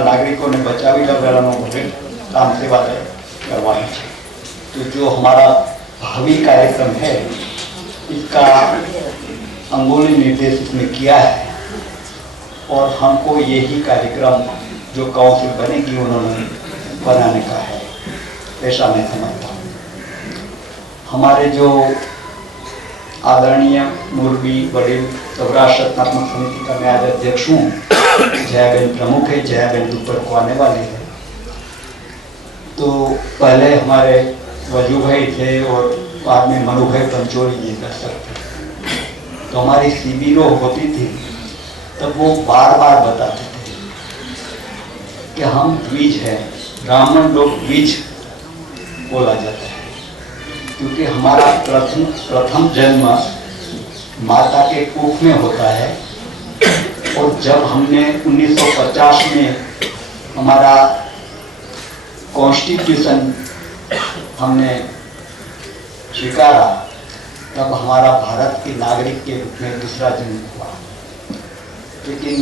नागरिकों ने बचावी लगाना काम सेवा करवानी है। तो जो हमारा भावी कार्यक्रम है इसका अंगुली निर्देश इसमें किया है और हमको यही कार्यक्रम जो काउंसिल बनेगी उन्होंने बनाने का है, ऐसा मैं समझता हूँ। हमारे जो आदरणीय मुरबी वडील सौराष्ट्र रत्नात्मक समिति का मैं आज अध्यक्ष हूँ। जयाबेन प्रमुख है, जयाबेन दोपहर को आने वाली है। तो पहले हमारे वजू भाई थे और बाद में मनु भाई पंचोली जी कर सकते। तो हमारी शिविरों होती थी तब वो बार बार बताते थे कि हम द्विज हैं, ब्राह्मण लोग द्विज बोला जाता है क्योंकि हमारा प्रथम जन्म माता के कोख में होता है। और जब हमने 1950 में हमारा कॉन्स्टिट्यूशन हमने स्वीकारा तब हमारा भारत के नागरिक के रूप में दूसरा जन्म हुआ। लेकिन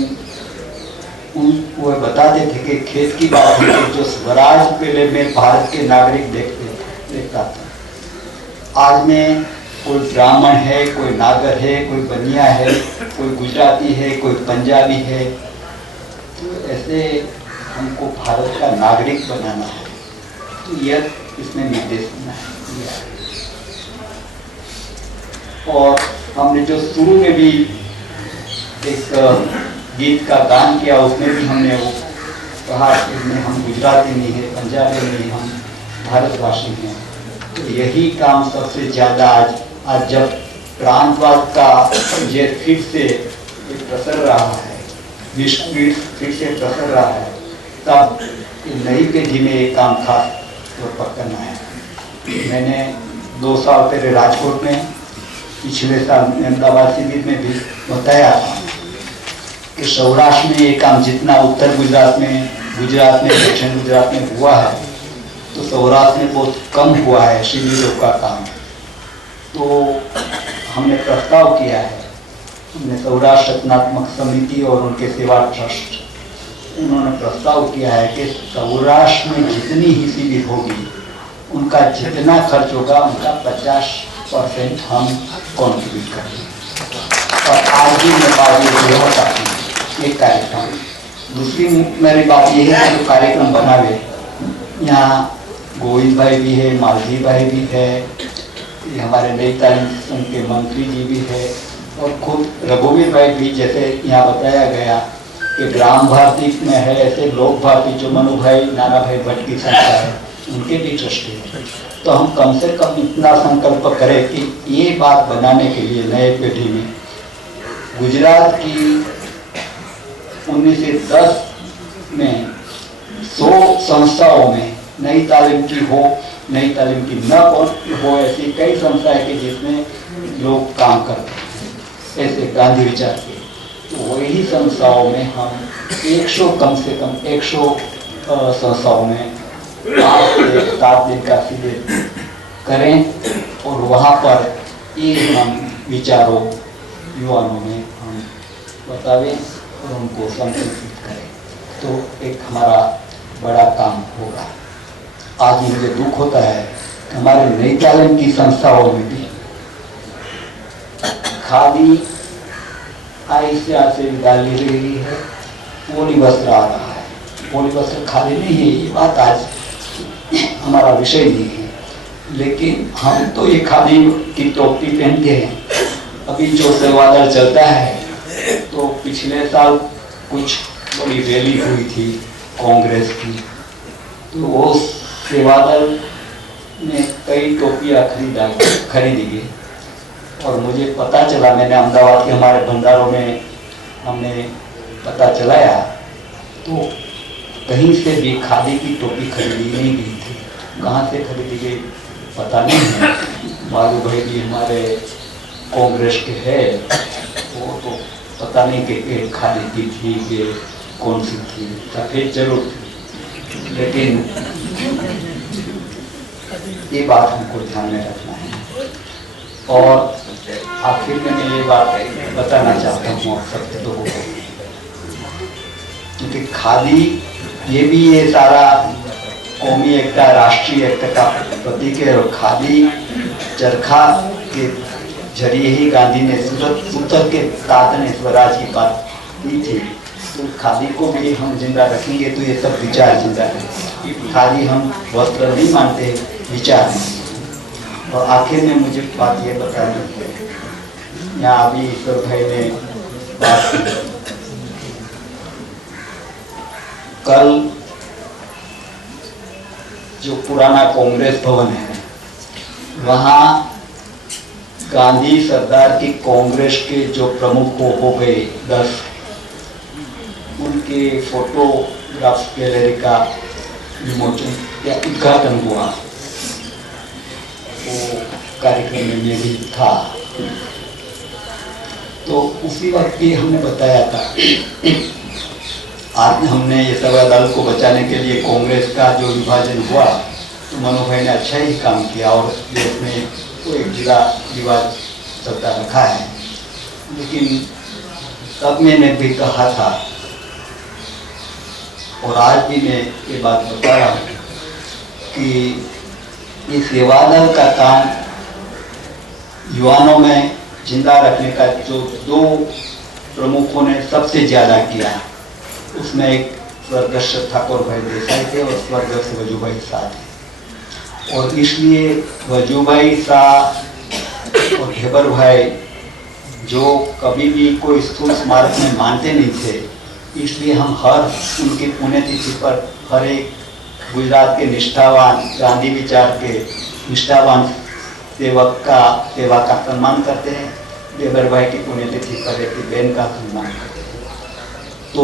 वो बताते थे कि खेत की बात है कि जो स्वराज पहले में भारत के नागरिक देखता था। आज में कोई ब्राह्मण है, कोई नागर है, कोई बनिया है, कोई गुजराती है, कोई पंजाबी है। तो ऐसे हमको भारत का नागरिक बनाना है। तो यह इसमें निर्देश दिया है। और हमने जो शुरू में भी एक गीत का गान किया उसमें भी हमने वो कहा कि इसमें हम गुजराती नहीं है, पंजाबी नहीं, हम भारतवासी हैं। तो यही काम सबसे ज़्यादा आज जब प्रांतवाद का ये फिर से प्रसर रहा है, विश्व फिर से प्रसर रहा है, तब नई पीढ़ी में ये काम खास तौर पर करना है। मैंने 2 साल पहले राजकोट में, पिछले साल अहमदाबाद शिविर में भी बताया था कि सौराष्ट्र में ये काम जितना उत्तर गुजरात में, दक्षिण गुजरात में हुआ है तो सौराष्ट्र में बहुत कम हुआ है शिविरों का काम। तो हमने प्रस्ताव किया है, हमने सौराष्ट्र रत्नात्मक समिति और उनके सेवा ट्रस्ट, उन्होंने प्रस्ताव किया है कि सौराष्ट्र में जितनी ही शिविर होगी उनका जितना खर्च होगा उनका 50% हम कॉन्ट्रीब्यूट करेंगे। और आज भी मैं बात ये होता है एक कार्यक्रम। दूसरी मेरी बात ये है कि जो कार्यक्रम बनावे, यहाँ गोविंद भाई भी है, मालजी भाई भी है, ये हमारे नई तालीम संघ के मंत्री जी भी है और खुद रघुवीर भाई भी, जैसे यहाँ बताया गया कि ग्राम भारती में है, ऐसे लोक भारती जो मनु भाई, नाना भाई भट्ट की संस्था है, उनके भी ट्रस्टी है। तो हम कम से कम इतना संकल्प करें कि ये बात बनाने के लिए नए पीढ़ी में गुजरात की 1910 में 100 संस्थाओं में नई तालीम की हो, नई तालीम की न हो, ऐसी कई संस्थाएं कि जिसमें लोग काम करते हैं, ऐसे गांधी विचार के। तो वही संस्थाओं में हम 100 कम से कम 100 संस्थाओं में 5 से 7 दिन का शिविर करें और वहाँ पर ये हम विचारों युवाओं में हम बतावें और उनको संतुलित करें। तो एक हमारा बड़ा काम होगा। आज मुझे दुख होता है कि हमारे नई तालीम की संस्थाओं में भी खादी आई से डाली रही है, पोली वस्त्र आ रहा है। पोली वस्त्र खादी नहीं है, ये बात आज हमारा विषय नहीं है, लेकिन हम तो ये खादी की टोपी पहनते हैं। अभी जो सेवादल चलता है तो पिछले साल कुछ बड़ी रैली हुई थी कांग्रेस की, तो वो सेवादल ने कई टोपियाँ खरीदी गई और मुझे पता चला, मैंने अहमदाबाद के हमारे भंडारों में हमने पता चलाया तो कहीं से भी खादी की टोपी खरीदी नहीं गई थी। कहाँ से खरीदी गई पता नहीं है। बालू भाई भी हमारे कांग्रेस के है, वो तो पता नहीं कि खादी की थी कि कौन सी थी, सफेद जरूर थी, लेकिन ये बात हमको ध्यान में रखना है। और आखिर में मैं ये बात बताना चाहता हूँ आप सब लोगों को, क्योंकि खादी ये सारा कौमी एकता, राष्ट्रीय एकता का प्रतीक है। और खादी चरखा के जरिए ही गांधी ने सूत्र के तातने स्वराज की बात की थी। तो खादी को भी हम जिंदा रखेंगे तो ये सब विचार जिंदा है। खादी हम वस्त्र नहीं मानते, विचार हैं। और आखिर में मुझे बात ये बतानी है, यहाँ अभी ईश्वर भाई ने बात की, कल जो पुराना कांग्रेस भवन है वहाँ गांधी सरदार की कांग्रेस के जो प्रमुख हो गए 10, उनके फोटोग्राफ गैलरी का विमोचन या उद्घाटन हुआ। वो कार्यक्रम में मैं भी था। तो उसी वक्त भी हमने बताया था, आज हमने ये सभा दल को बचाने के लिए कांग्रेस का जो विभाजन हुआ तो मनु भाई ने अच्छा ही काम किया और देश में वो एक जिला विवाद चलता रखा है। लेकिन तब मैंने भी कहा था और आज भी मैं ये बात बता रहा हूँ कि ये सेवा दल का काम युवाओं में जिंदा रखने का जो 2 प्रमुखों ने सबसे ज़्यादा किया, उसमें एक स्वर्गस्थ ठाकुर भाई देसाई थे और स्वर्गस्थ वजूभाई शाह थे। और इसलिए वजूभाई शाह और घेबर भाई जो कभी भी कोई स्थूल स्मारक में मानते नहीं थे, इसलिए हम हर उनकी पुण्यतिथि पर हर एक गुजरात के निष्ठावान, गांधी विचार के निष्ठावान सेवक का सेवा का सम्मान करते हैं। घेबर भाई की पुण्यतिथि पर एक बहन का सम्मान करते हैं। तो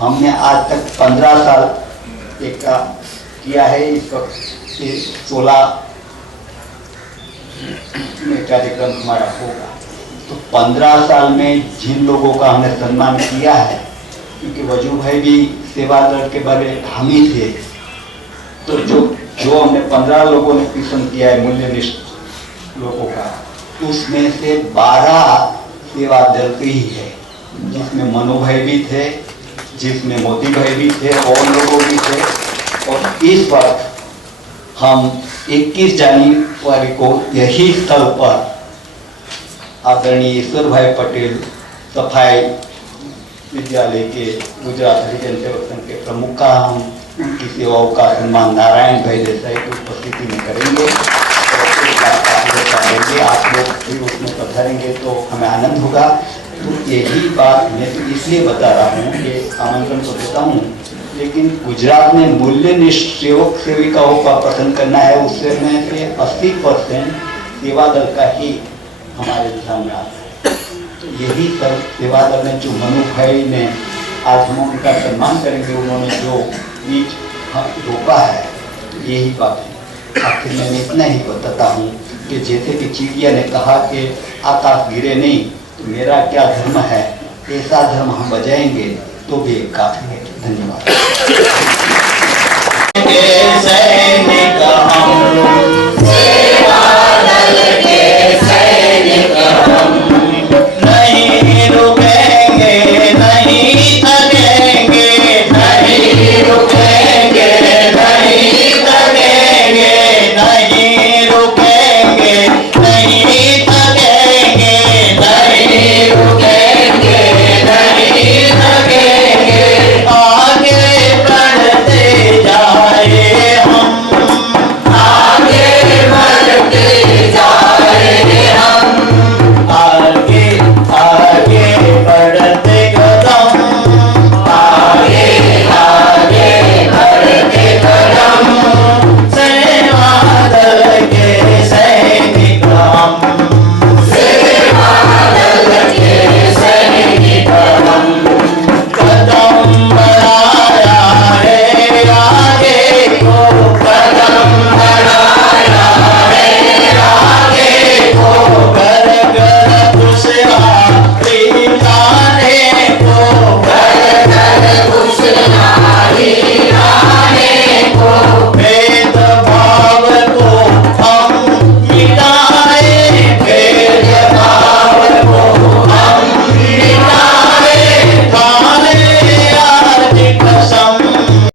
हमने आज तक 15 साल एक का किया है। इस वक्त 16 में कार्यक्रम हमारा होगा। तो 15 साल में जिन लोगों का हमने सम्मान किया है, क्योंकि वजू भाई भी सेवा दल के बारे हम ही थे, तो जो हमने 15 लोगों ने पसंद किया है मूल्यनिष्ठ लोगों का, उसमें से 12 सेवा दल के ही है, जिसमें मनु भाई भी थे, जिसमें मोदी भाई भी थे और लोगों भी थे। और इस वक्त हम 21 जनवरी को यही स्थल पर आदरणीय ईश्वर भाई पटेल सफाई विद्यालय के गुजरात हरिजन सेवक संघ के प्रमुख का हम उनकी सेवाओं का सम्मान नारायण भाई देसाई की उपस्थिति में करेंगे। आप लोग भी उसमें पधारेंगे तो हमें आनंद होगा। तो यही बात मैं तो इसलिए बता रहा हूँ कि आमंत्रण तो देता हूँ, लेकिन गुजरात में मूल्यनिष्ठ सेवक सेविकाओं का पसंद करना है, उससे में से 80% सेवा दल का ही हमारे ध्यान में आता है। तो यही सब सेवा दल में जो मनु भाई ने आज हम उनका सम्मान करेंगे, उन्होंने जो बीज रोपा है, तो यही बात है। आखिर मैं इतना ही बताता हूँ कि जैसे कि चिड़िया ने कहा कि आकाश गिरे नहीं तो मेरा क्या धर्म है, ऐसा धर्म हम बजाएंगे तो भी काफी है। धन्यवाद।